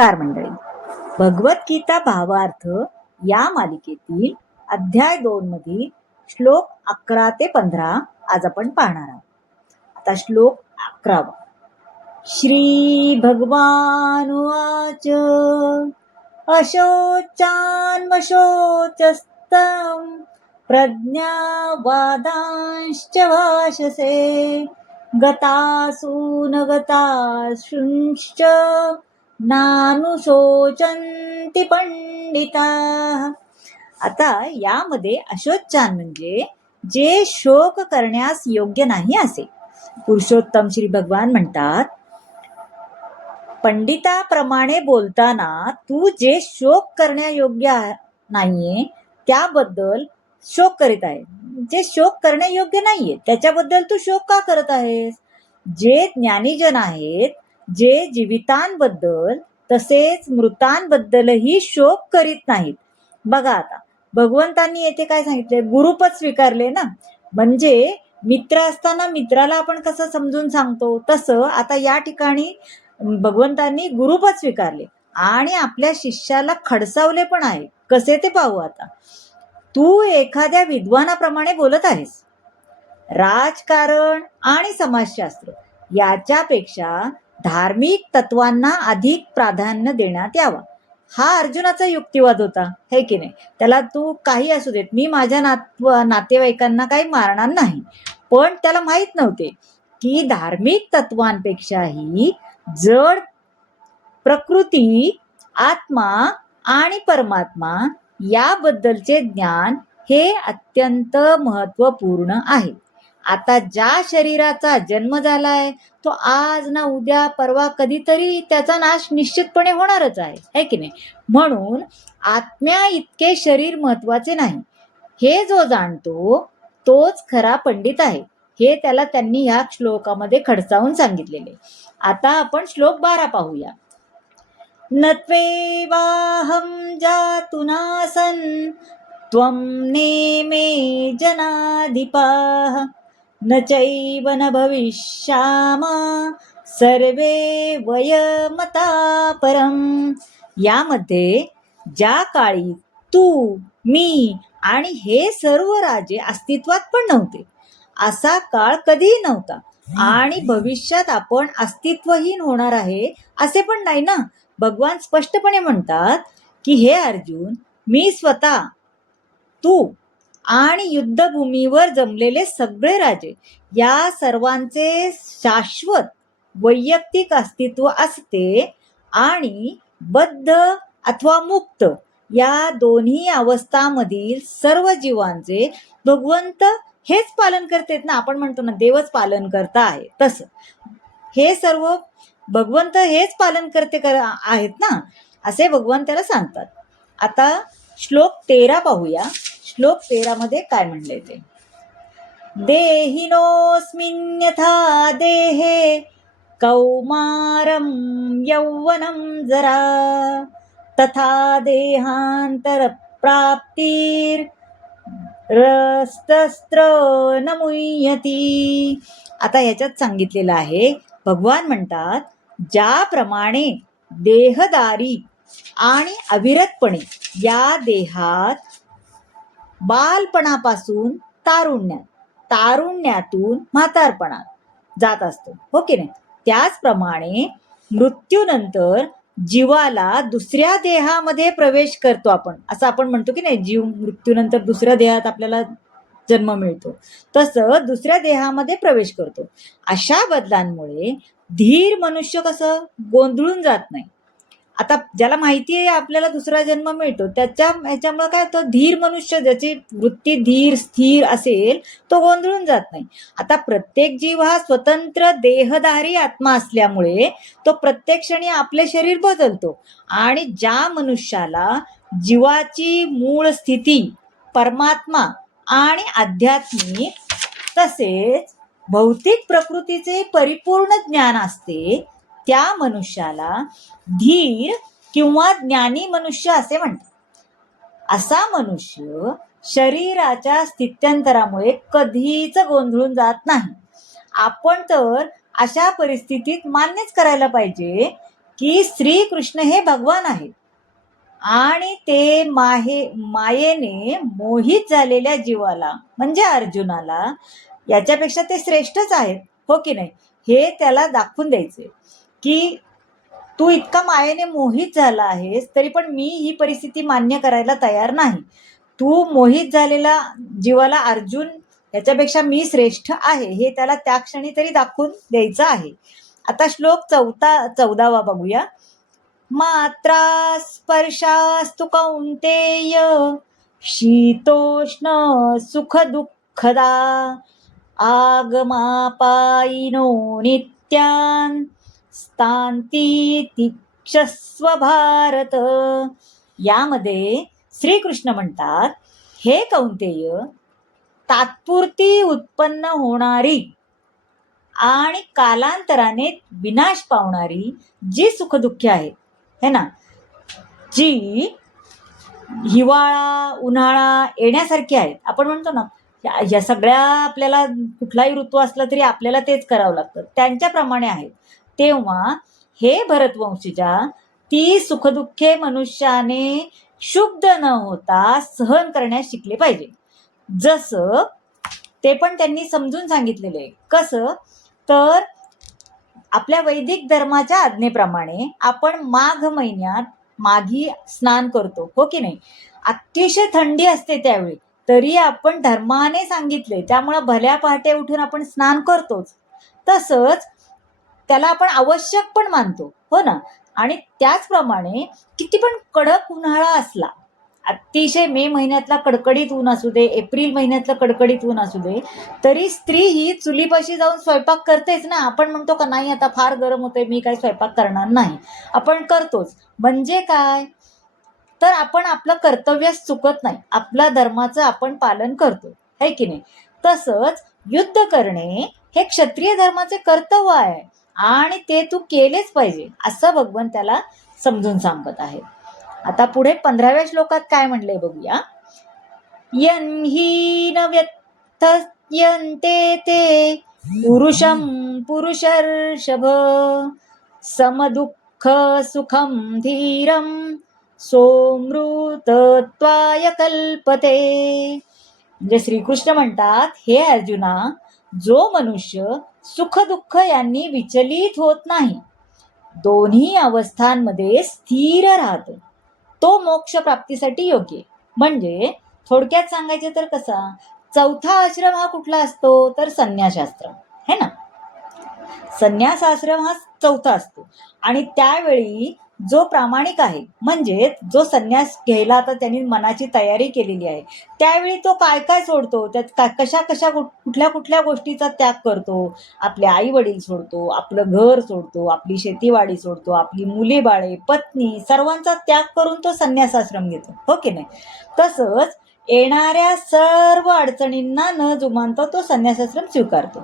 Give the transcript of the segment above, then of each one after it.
नमस्कार मंडळी. भगवद्गीता भावार्थ या मालिकेतील अध्याय 2 मधील श्लोक 11 ते 15 आज आपण पाहणार आहोत. आता श्लोक 11. श्री भगवान उवाच अशोचान्वशोचस्तम प्रज्ञावादांश्च भाषसे गतासून गताशुंश्च नानुशोचन्ति पंडिताः. आता यामध्ये अशोचान म्हणजे जे शोक करण्यास योग्य नाही असे. पुरुषोत्तम श्री भगवान म्हणतात, पंडिताप्रमाणे बोलताना तू जे शोक करण्यायोग्य नाहीये त्याबद्दल शोक करीत आहे. जे शोक करण्यायोग्य नाहीये त्याच्याबद्दल तू शोक का करत आहेस? जे ज्ञानीजन आहेत, जे जीवितांबद्दल तसेच मृतांबद्दलही शोक करीत नाहीत. बघा आता भगवंतांनी येथे काय सांगितले? गुरुपद स्वीकारले ना. म्हणजे मित्र असताना मित्राला आपण कसं समजून सांगतो तसं आता या ठिकाणी भगवंतांनी गुरुपद स्वीकारले आणि आपल्या शिष्याला खडसावले पण आहे. कसे ते पाहू. आता तू एखाद्या विद्वानाप्रमाणे बोलत आहेस. राजकारण आणि समाजशास्त्र याच्यापेक्षा धार्मिक तत्वांना अधिक प्राधान्य देण्यात यावा, हा अर्जुनाचा युक्तिवाद होता, है की नाही? त्याला तू काही असू देत, मी माझ्या नातेवाईकांना काही मारणार नाही. पण त्याला माहित नव्हते की धार्मिक तत्वांपेक्षाही जड प्रकृती, आत्मा आणि परमात्मा याबद्दलचे ज्ञान हे अत्यंत महत्वपूर्ण आहे. आता ज्या शरीराचा जन्म झालाय तो आज ना उद्या परवा कधीतरी त्याचा नाश निश्चितपणे होणारच आहे, है की नाही? म्हणून आत्म्या इतके शरीर महत्वाचे नाही, हे जो जाणतो तोच खरा पंडित आहे, हे त्याला त्यांनी ह्या श्लोकामध्ये खडसावून सांगितलेले. आता आपण श्लोक 12 पाहूया. नत्वेवाहं जातुनासन् त्वं नेमे जनाधिपाः न चैव न भविष्यामा सर्वे वयमता परम. यामध्ये ज्या काळी तू, मी आणि हे सर्व राजे अस्तित्वात पण नव्हते असा काळ कधीही नव्हता आणि भविष्यात आपण अस्तित्वहीन होणार आहे असे पण नाही ना. भगवान स्पष्टपणे म्हणतात की हे अर्जुन, मी स्वतः, तू आणि युद्धभूमीवर जमलेले सगळे राजे या सर्वांचे शाश्वत वैयक्तिक अस्तित्व असते आणि बद्ध अथवा मुक्त या दोन्ही अवस्थांमधील सर्व जीवांचे भगवंत हेच पालन करतात ना. आपण म्हणतो ना देवच पालन करता आहे, तसं हे सर्व भगवंत हेच पालन करते आहेत ना, असे भगवान त्याला सांगतात. आता श्लोक 13 पाहूया. श्लोक 13 मध्ये काय म्हणले ते? देहिनोऽस्मिन् यथा देहे कौमारं यौवनं जरा तथा देहांतर प्राप्तीर रस्तस्त्र न मुह्यती. आता ह्याच्यात सांगितलेलं आहे, भगवान म्हणतात ज्याप्रमाणे देहदारी आणि अविरतपणे या देहात बालपणापासून तारुण्यात, तारुण्यातून म्हातारपणात जात असतो, हो की नाही? त्याचप्रमाणे मृत्यूनंतर जीवाला दुसऱ्या देहामध्ये प्रवेश करतो आपण, असं आपण म्हणतो की नाही, जीव मृत्यूनंतर दुसऱ्या देहात आपल्याला जन्म मिळतो, तसं दुसऱ्या देहामध्ये प्रवेश करतो. अशा बदलांमुळे धीर मनुष्य कसं गोंधळून जात नाही. आता ज्याला माहिती आहे आपल्याला दुसरा जन्म मिळतो ह्याच्यामुळे काय होतं, धीर मनुष्य, ज्याची वृत्ती धीर स्थिर असेल तो गोंधळून जात नाही. आता प्रत्येक जीव हा स्वतंत्र देहधारी आत्मा असल्यामुळे तो प्रत्येक क्षणी आपले शरीर बदलतो आणि ज्या मनुष्याला जीवाची मूळ स्थिती परमात्मा आणि आध्यात्मिक तसेच भौतिक प्रकृतीचे परिपूर्ण ज्ञान असते त्या मनुष्याला धीर किंवा ज्ञानी मनुष्य असे म्हणतात. असा मनुष्य शरीराच्या स्थित्यंतरामुळे कधीच गोंधळून जात नाही. आपण तर अशा परिस्थितीत मान्यच करायला पाहिजे की श्रीकृष्ण हे भगवान आहेत आणि ते मायेने मोहित झालेल्या जीवाला म्हणजे अर्जुनाला याच्यापेक्षा ते श्रेष्ठच आहेत, हो की नाही, हे त्याला दाखवून द्यायचे की तू इतका मायेने मोहित झाला आहेस तरी पण मी ही परिस्थिती मान्य करायला तयार नाही. तू मोहित झालेला जीवाला अर्जुन याच्यापेक्षा मी श्रेष्ठ आहे हे त्याला त्या क्षणी तरी दाखवून द्यायचं आहे. आता श्लोक 14 बघूया. मात्रा स्पर्शास्तु कौंतेय शीतोष्ण सुख दुःखदा आगमापायिनो नित्यान स्थांती तिक्षस्व भारत. यामध्ये श्रीकृष्ण म्हणतात, हे कौंतेय, तात्पुरती उत्पन्न होणारी आणि कालांतराने विनाश पावणारी जी सुखदुःखे आहेत, है ना, जी हिवाळा उन्हाळा येण्यासारखी आहेत. आपण म्हणतो ना या सगळ्या आपल्याला कुठलाही ऋतू असला तरी आपल्याला तेच करावं लागतं, त्यांच्याप्रमाणे आहेत. तेव्हा हे भरतवंशीच्या ती सुखदुःखे मनुष्याने क्षुब्ध न होता सहन करण्यास शिकले पाहिजे. जसं ते पण त्यांनी समजून सांगितलेलं आहे. कसं तर आपल्या वैदिक धर्माच्या आज्ञेप्रमाणे आपण माघ महिन्यात माघी स्नान करतो, हो की नाही. अतिशय थंडी असते त्यावेळी, तरी आपण धर्माने सांगितले त्यामुळे भल्या पहाटे उठून आपण स्नान करतोच. तसंच त्याला आपण आवश्यक पण मानतो, हो ना. आणि त्याचप्रमाणे किती पण कडक उन्हाळा असला, अतिशय मे महिन्यातला कडकडीत ऊन असू दे, एप्रिल महिन्यातलं कडकडीत ऊन असू दे, तरी स्त्री ही चुलीपाशी जाऊन स्वयंपाक करतेच ना. आपण म्हणतो का नाही आता फार गरम होतंय मी काही स्वयंपाक करणार नाही, आपण करतोच. म्हणजे काय तर आपण आपलं कर्तव्य चुकत नाही, आपल्या धर्माचं आपण पालन करतो, है की नाही. तसंच युद्ध करणे हे क्षत्रिय धर्माचे कर्तव्य आहे आणि ते तू केलेच पाहिजे असं भगवान त्याला समजून सांगत आहे. आता पुढे 15व्या श्लोकात काय म्हणलंय बघूया. यन्ही न व्यथयन्ते ते पुरुषं पुरुषर्षभ समदुःख सुखम धीरम सोमृतत्वाय कल्पते. म्हणजे श्रीकृष्ण म्हणतात, हे अर्जुना, जो मनुष्य सुख दुःख यांनी विचलित होत नाही, दोन्ही अवस्थांमध्ये स्थिर राहतो, तो मोक्ष प्राप्तीसाठी योग्य. म्हणजे थोडक्यात सांगायचे तर कसा, चौथा आश्रम हा कुठला असतो तर संन्यासाश्रम, है ना. संन्यास आश्रम हा चौथा असतो आणि त्यावेळी जो प्रामाणिक आहे म्हणजे जो संन्यास घ्यायला आता त्यांनी मनाची तयारी केलेली आहे, त्यावेळी तो काय काय सोडतो, त्यात कशा कुठल्या कुठल्या गोष्टीचा त्याग करतो. आपले आई वडील सोडतो, आपलं घर सोडतो, आपली शेतीवाडी सोडतो, आपली मुली बाळे पत्नी सर्वांचा त्याग करून तो संन्यासाश्रम घेतो, हो की नाही. तसंच येणाऱ्या सर्व अडचणींना न जुमानता तो संन्यासाश्रम स्वीकारतो.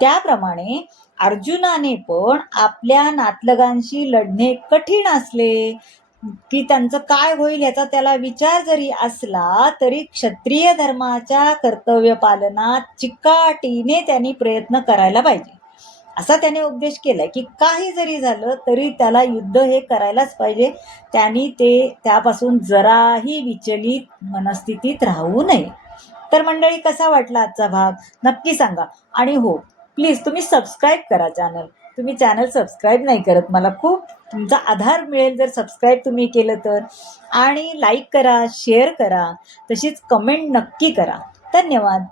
त्याप्रमाणे अर्जुनाने पण आपल्या नातलगांशी लढणे कठीण असले की त्यांचं काय होईल याचा त्याला विचार जरी असला तरी क्षत्रिय धर्माच्या कर्तव्य पालनात चिकाटीने त्यांनी प्रयत्न करायला पाहिजे असा त्याने उपदेश केलाय की काही जरी झालं तरी त्याला युद्ध हे करायलाच पाहिजे. त्यांनी त्यापासून जराही विचलित मनस्थितीत राहू नये. तर मंडळी, कसा वाटला आजचा भाग नक्की सांगा. आणि हो, प्लीज तुम्ही सबस्क्राईब करा चॅनल. तुम्ही चॅनल सबस्क्राईब नाही करत, मला खूप तुमचा आधार मिळेल जर सबस्क्राईब तुम्ही केलं तर. आणि लाईक करा, शेअर करा, तशीच कमेंट नक्की करा. धन्यवाद.